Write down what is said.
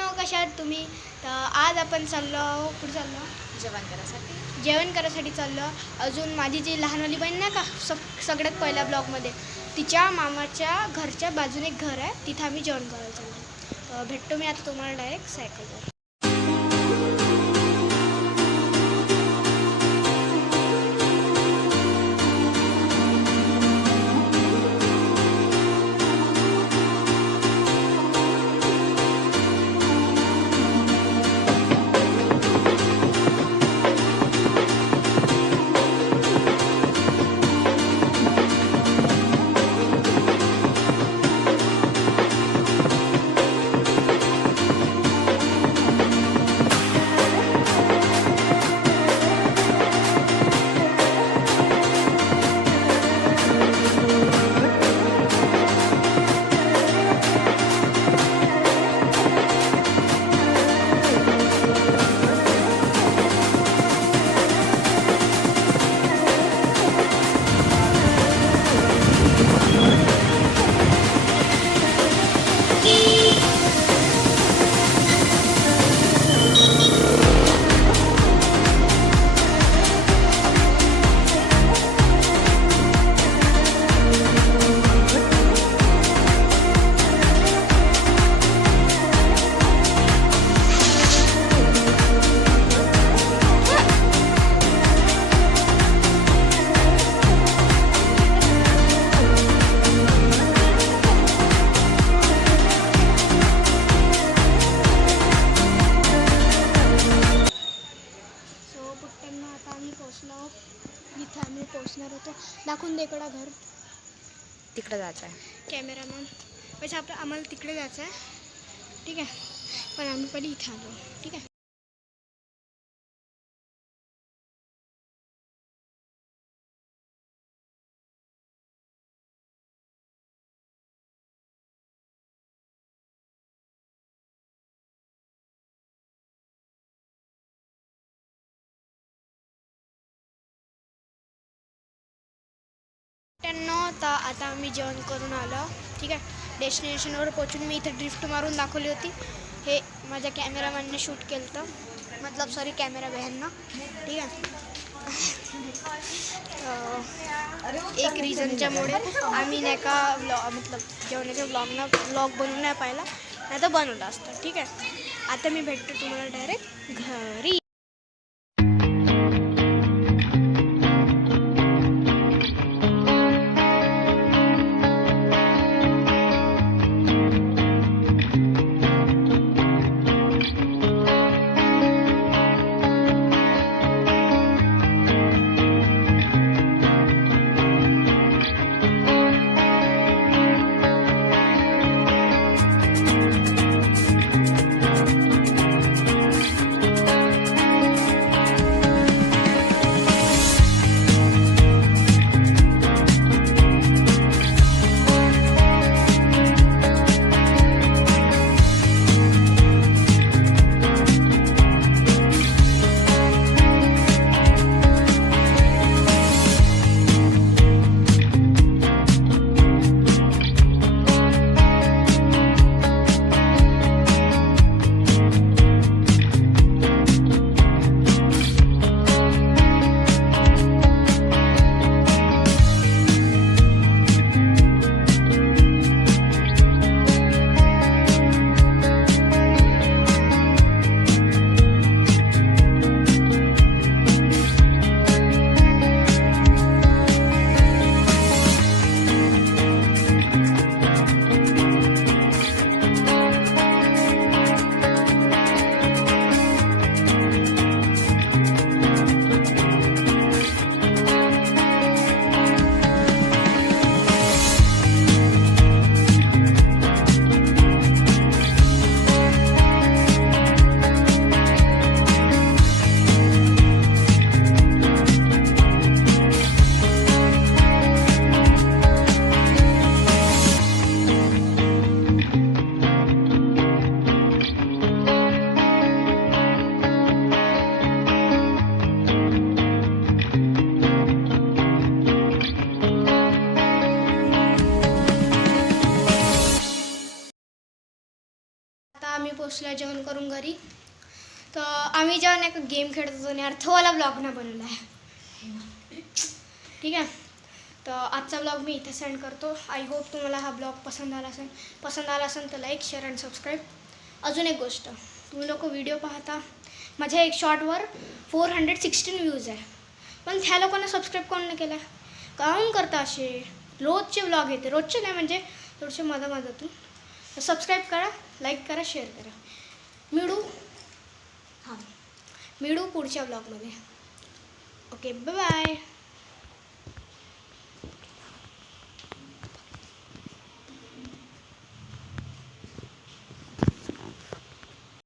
मित्रांनो, कशा आहात तुम्ही? तर आज आपण चाललो, कुठे चाललो? जेवण करायसाठी चाललो. अजून माझी जी लहानवाली बहीण नाही का, सगळ्यात पहिल्या ब्लॉगमध्ये, तिच्या मामाच्या घरच्या बाजूने एक घर आहे, तिथं आम्ही जेवण करायला चाललो. भेटतो मी आता तुम्हाला डायरेक्ट सायकलवर. इथं आम्ही पोचणार होतो. दाखवून दे इकडं घर. तिकडे जायचं आहे कॅमेरामॅन. म्हणजे आम्हाला तिकडे जायचं आहे, ठीक आहे, पण आम्ही पहिले इथं आलो, ठीक आहे. तर आता आम्ही जेवण करून आलो, ठीक आहे. डेस्टिनेशनवर पोचून मी इथं ड्रिफ्ट मारून दाखवली होती. हे माझ्या कॅमेरामॅनने शूट केलं होतं, मतलब सॉरी कॅमेरा बहननं, ठीक आहे. एक रिझनच्यामुळे आम्ही नाही का मतलब जेवणाच्या ब्लॉग बनवून नाही पाहिला, नाही तर बनवलं असतं, ठीक आहे. आता मी भेटतो तुम्हाला डायरेक्ट घरी. पोचला जेवण करून घरी. तर आम्ही जेव्हा नाही का गेम खेळत होतो आणि अर्थवाला ब्लॉग नाही बनवला आहे. ठीक आहे. तर आजचा ब्लॉग मी इथे सेंड करतो. आय होप तुम्हाला हा ब्लॉग पसंत आला असेल तर लाईक शेअर आणि सबस्क्राईब. अजून एक गोष्ट, तुम्ही लोक व्हिडिओ पाहता, माझ्या एक शॉर्टवर 416 व्ह्यूज आहे, पण त्या लोकांना सबस्क्राईब कोण नाही केलं. काहून करता असे? रोजचे ब्लॉग येते, रोजचे नाही म्हणजे थोडेसे मधातून. तर सबस्क्राईब करा, लाईक करा, शेअर करा. मिळू पुढच्या ब्लॉगमध्ये. Okay, bye bye.